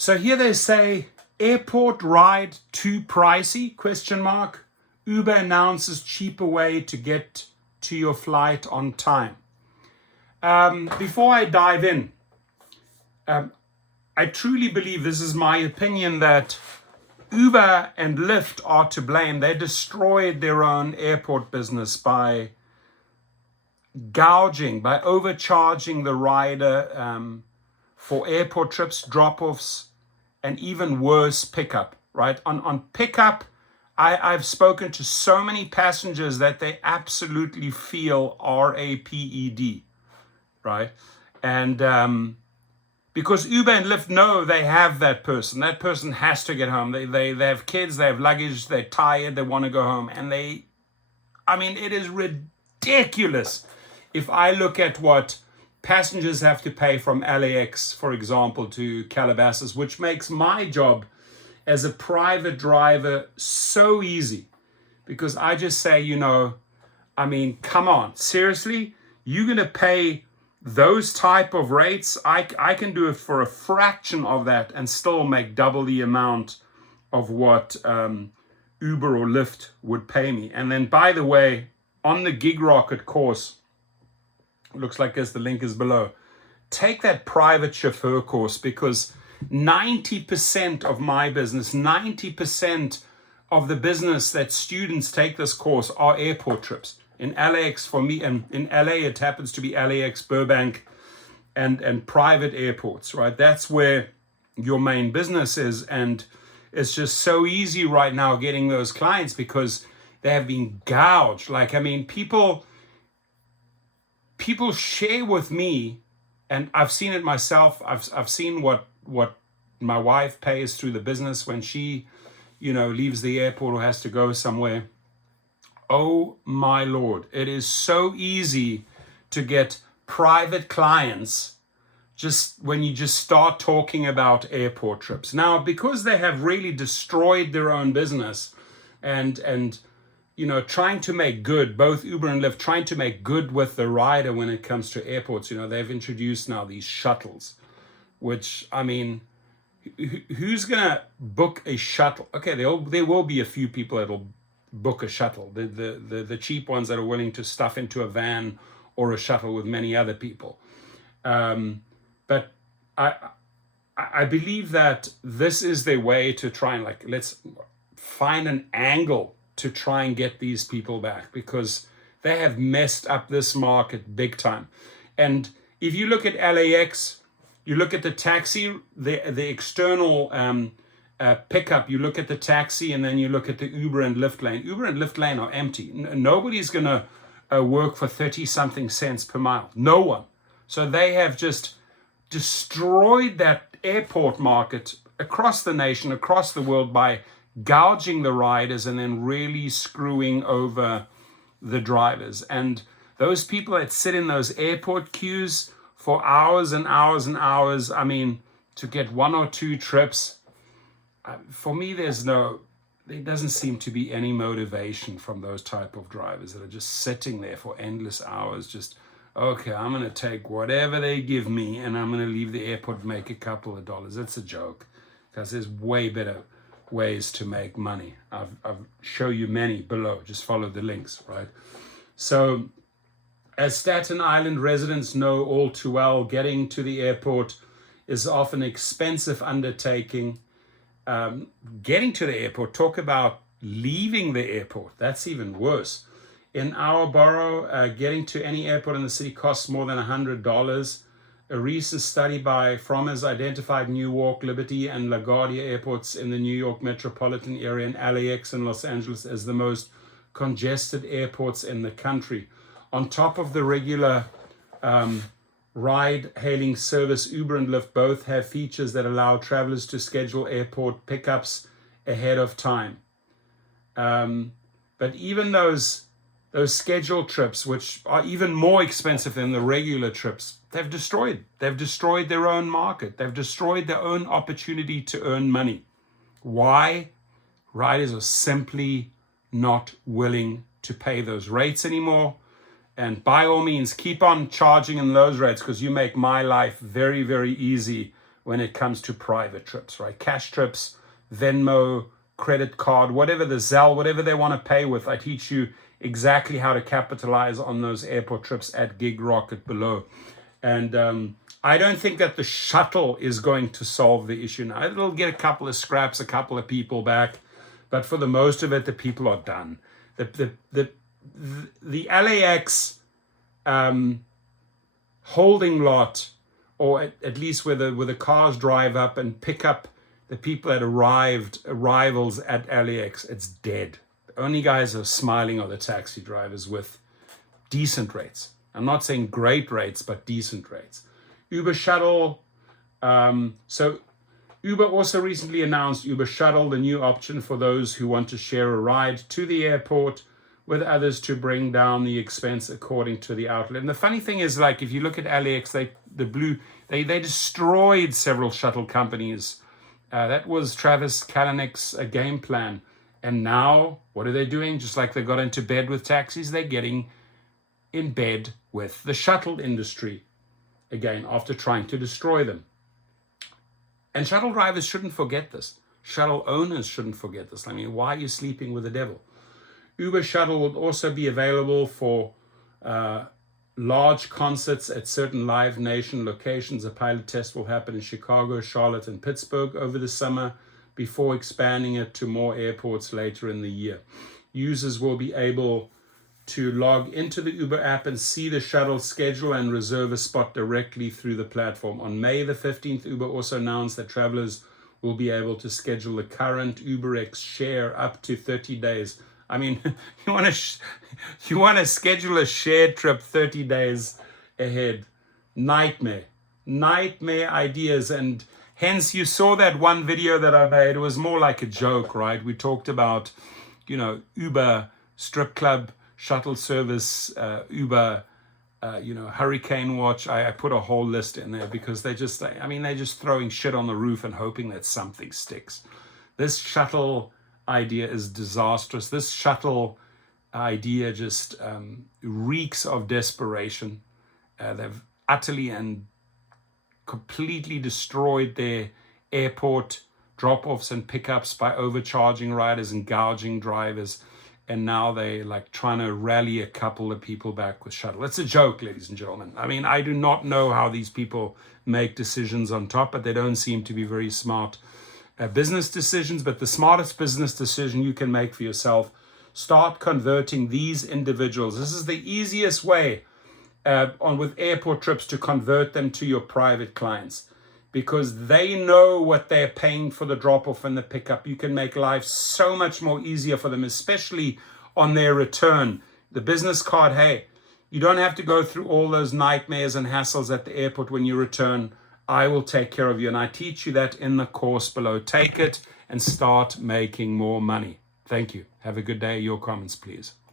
So here they say, airport ride too pricey, question mark. Uber announces cheaper way to get to your flight on time. Before I dive in, I truly believe, this is my opinion, that Uber and Lyft are to blame. They destroyed their own airport business by gouging, by overcharging the rider for airport trips, drop-offs, and even worse, pickup, right? On pickup, I've spoken to so many passengers that they absolutely feel RAPED, right? And because Uber and Lyft know they have that person. That person has to get home. They have kids, they have luggage, they're tired, they want to go home. And it is ridiculous. If I look at what passengers have to pay from LAX, for example, to Calabasas, which makes my job as a private driver so easy. Because I just say, come on, seriously? You're going to pay those type of rates? I can do it for a fraction of that and still make double the amount of what Uber or Lyft would pay me. And then, by the way, on the Gig Rocket course, looks like as the link is below, take that private chauffeur course, because 90% of my business, 90% of the business that students take this course are airport trips. In LAX for me, and in LA it happens to be LAX, Burbank, and private airports, right? That's where your main business is. And it's just so easy right now getting those clients because they have been gouged. People share with me, and I've seen it myself. I've seen what my wife pays through the business when she, leaves the airport or has to go somewhere. Oh my Lord, it is so easy to get private clients just when you just start talking about airport trips. Now, because they have really destroyed their own business and trying to make good, both Uber and Lyft trying to make good with the rider when it comes to airports, they've introduced now these shuttles, which, who's gonna book a shuttle? Okay, there will be a few people that'll book a shuttle, the cheap ones that are willing to stuff into a van or a shuttle with many other people. But I believe that this is their way to try and let's find an angle to try and get these people back, because they have messed up this market big time. And if you look at LAX, you look at the taxi, the external pickup, you look at the taxi, and then you look at the Uber and Lyft lane. Uber and Lyft lane are empty. Nobody's going to work for 30-something cents per mile. No one. So they have just destroyed that airport market across the nation, across the world, by gouging the riders and then really screwing over the drivers. And those people that sit in those airport queues for hours and hours and hours, to get one or two trips, for me, there doesn't seem to be any motivation from those type of drivers that are just sitting there for endless hours. Just, okay, I'm going to take whatever they give me and I'm going to leave the airport, make a couple of dollars. It's a joke, because there's way better ways to make money. I'll show you many below. Just follow the links, right? So, as Staten Island residents know all too well, getting to the airport is often an expensive undertaking. Getting to the airport, talk about leaving the airport, that's even worse. In our borough, getting to any airport in the city costs more than $100. A recent study by From has identified Newark, Liberty, and LaGuardia airports in the New York metropolitan area and LAX and Los Angeles as the most congested airports in the country. On top of the regular ride-hailing service, Uber and Lyft both have features that allow travelers to schedule airport pickups ahead of time. But even those scheduled trips, which are even more expensive than the regular trips, they've destroyed their own market. They've destroyed their own opportunity to earn money. Why? Riders are simply not willing to pay those rates anymore. And by all means, keep on charging in those rates, because you make my life very, very easy when it comes to private trips, right? Cash trips, Venmo, credit card, whatever the Zelle, whatever they want to pay with. I teach you exactly how to capitalize on those airport trips at Gig Rocket below. And I don't think that the shuttle is going to solve the issue now. It'll get a couple of scraps, a couple of people back, but for the most of it, the people are done. The LAX holding lot, or at least where the cars drive up and pick up the people that arrivals at LAX, it's dead. The only guys who are smiling are the taxi drivers with decent rates. I'm not saying great rates, but decent rates. Uber Shuttle. So Uber also recently announced Uber Shuttle, the new option for those who want to share a ride to the airport with others to bring down the expense according to the outlet. And the funny thing is, like, if you look at LAX, they destroyed several shuttle companies. That was Travis Kalanick's game plan. And now, what are they doing? Just like they got into bed with taxis, they're getting in bed with the shuttle industry again after trying to destroy them. And shuttle drivers shouldn't forget this. Shuttle owners shouldn't forget this. I mean, why are you sleeping with the devil? Uber Shuttle will also be available for large concerts at certain Live Nation locations. A pilot test will happen in Chicago, Charlotte, and Pittsburgh over the summer before expanding it to more airports later in the year. Users will be able to log into the Uber app and see the shuttle schedule and reserve a spot directly through the platform. On May the 15th, Uber also announced that travelers will be able to schedule the current UberX share up to 30 days. I mean, you want to schedule a shared trip 30 days ahead. Nightmare ideas. And hence you saw that one video that I made. It was more like a joke, right? We talked about, Uber strip club, shuttle service, Uber, hurricane watch. I put a whole list in there because they're just throwing shit on the roof and hoping that something sticks. This shuttle idea is disastrous. This shuttle idea just reeks of desperation. They've utterly and completely destroyed their airport drop-offs and pickups by overcharging riders and gouging drivers. And now they trying to rally a couple of people back with shuttle. It's a joke, ladies and gentlemen. I mean, I do not know how these people make decisions on top, but they don't seem to be very smart business decisions. But the smartest business decision you can make for yourself, start converting these individuals. This is the easiest way with airport trips to convert them to your private clients, because they know what they're paying for the drop-off and the pickup. You can make life so much more easier for them, especially on their return. The business card, hey, you don't have to go through all those nightmares and hassles at the airport when you return. I will take care of you. And I teach you that in the course below. Take it and start making more money. Thank you. Have a good day. Your comments, please.